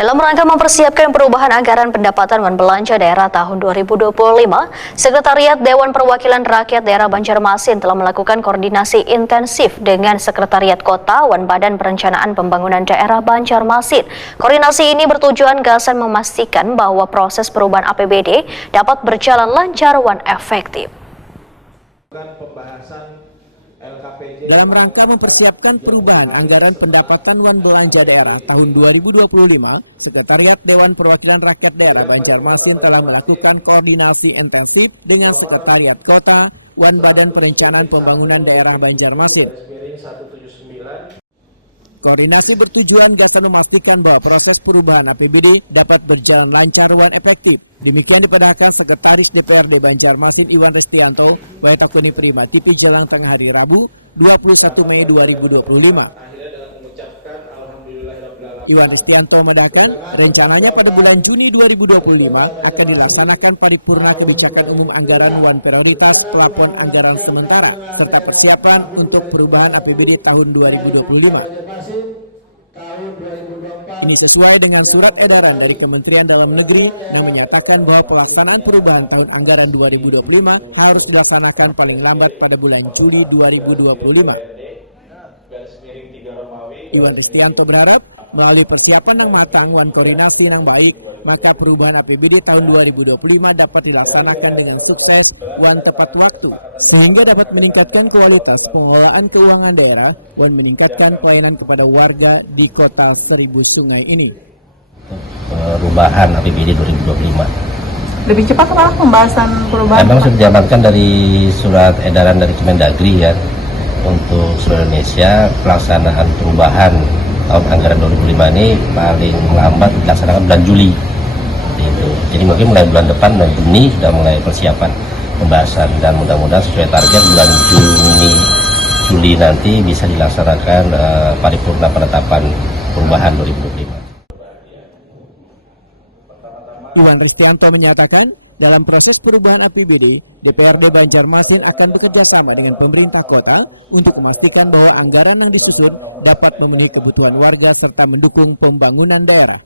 Dalam rangka mempersiapkan perubahan anggaran pendapatan dan belanja daerah tahun 2025, Sekretariat Dewan Perwakilan Rakyat Daerah Banjarmasin telah melakukan koordinasi intensif dengan Sekretariat Kota dan Badan Perencanaan Pembangunan Daerah Banjarmasin. Koordinasi ini bertujuan gasan memastikan bahwa proses perubahan APBD dapat berjalan lancar dan efektif. Dalam rangka mempersiapkan perubahan anggaran pendapatan dan belanja daerah tahun 2025, Sekretariat Dewan Perwakilan Rakyat Daerah Banjarmasin telah melakukan koordinasi intensif dengan Sekretariat Kota dan Badan Perencanaan Pembangunan Daerah Banjarmasin. Koordinasi bertujuan gasan memastikan bahwa proses perubahan APBD dapat berjalan lancar dan efektif. Demikian dipadahkan Sekretaris DPRD Banjarmasin Iwan Ristianto, Waitakuni Prima TV Jelang Tengah hari Rabu, 21 Mei 2025. Iwan Ristianto medahkan rencananya pada bulan Juni 2025 akan dilaksanakan paripurna kebijakan umum anggaran dan prioritas pelapon anggaran sementara serta persiapan untuk perubahan APBD tahun 2025. Ini sesuai dengan surat edaran dari Kementerian Dalam Negeri yang menyatakan bahwa pelaksanaan perubahan tahun anggaran 2025 harus dilaksanakan paling lambat pada bulan Juli 2025. Iwan Ristianto berharap melalui persiapan yang matang dan koordinasi yang baik, maka perubahan APBD tahun 2025 dapat dilaksanakan dengan sukses dan tepat waktu, sehingga dapat meningkatkan kualitas pengelolaan keuangan daerah dan meningkatkan pelayanan kepada warga di Kota Seribu Sungai ini. Perubahan APBD 2025. Lebih cepat atau pembahasan perubahan? Memang sudah diamankan dari surat edaran dari Kemendagri ya, untuk seluruh Indonesia pelaksanaan perubahan tahun anggaran 2025 ini paling lambat dilaksanakan bulan Juli. Jadi mungkin mulai bulan depan dan Juni sudah mulai persiapan pembahasan dan mudah-mudahan sesuai target bulan Juli nanti bisa dilaksanakan paripurna penetapan perubahan 2025. Iwan Ristianto menyatakan dalam proses perubahan APBD, DPRD Banjarmasin akan bekerja sama dengan pemerintah kota untuk memastikan bahwa anggaran yang disusun dapat memenuhi kebutuhan warga serta mendukung pembangunan daerah.